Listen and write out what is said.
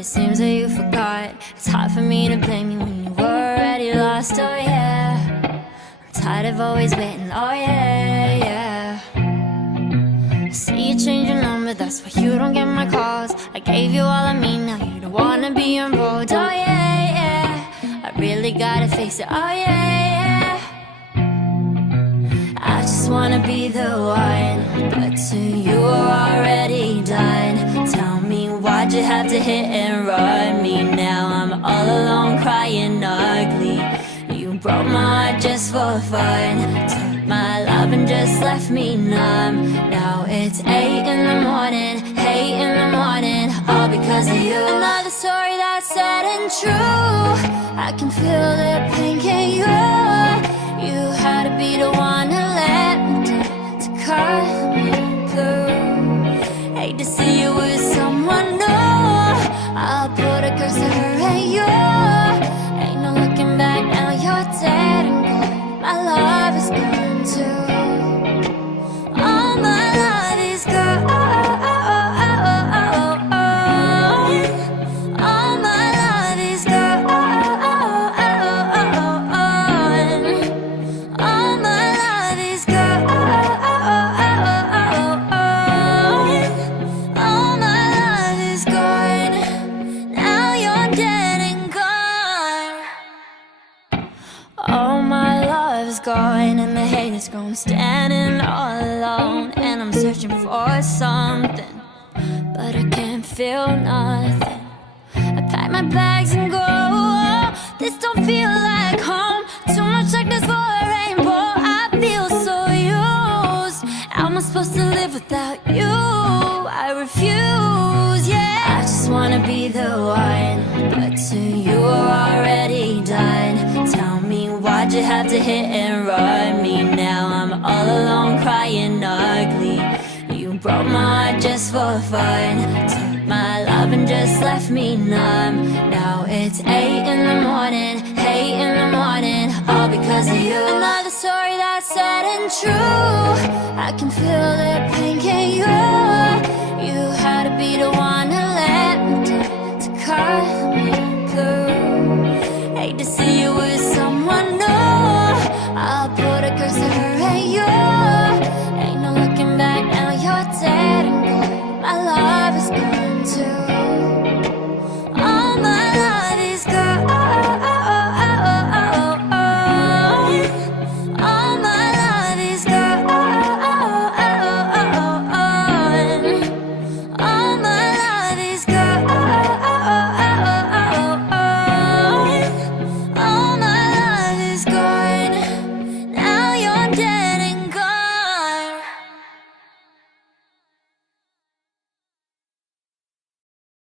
it seems that you forgot. It's hard for me to blame you when you were already lost, oh yeah. I'm tired of always waiting, oh yeah, yeah. I see you change your number, that's why you don't get my calls. I gave you all of me, now you don't wanna be involved, oh yeah, yeah. I really gotta face it, oh yeah, yeah. I just wanna be the one, but to you are already done. Tell me, why'd you have to hit and run me? Now I'm all alone crying ugly. You broke my heart just for fun, took my love and just left me numb. Now it's 8 in the morning, 8 in the morning, all because of you. Another story that's sad and true. I can feel the pain, can you? You had to be the one to let me down, to cut me through. Hate to see you with someone new. I'll put a curse to her and you. Ain't no looking back now, you're dead and gone. My love is gone too. All my love is gone. All my love is gone. All my love is gone. All my love is gone. Now you're dead and gone. All my love is gone, and the hate is gone. Standing all alone, and I'm searching for something, but I can't feel nothing. I pack my bags and go. This don't feel like home. Too much darkness for a rainbow. I feel so used. How am I supposed to live without you? I refuse, yeah. I just wanna be the one, but to you are already done. Tell me, why'd you have to hit and run me? Now I'm all alone crying ugly. You broke my heart just for fun, took my love and just left me numb. Now it's 8 in the morning, 8 in the morning, all because of you. Another story that's sad and true. I can feel the pain, can you? You had to be the one to let me down, to cut me through. Hate to see you with someone new. I'll put a curse to her and you. Ain't no looking back now, you're dead and gone. My love is gone too. All my love is gone. All my love is gone. All my love is gone. All my love is gone. Now you're dead.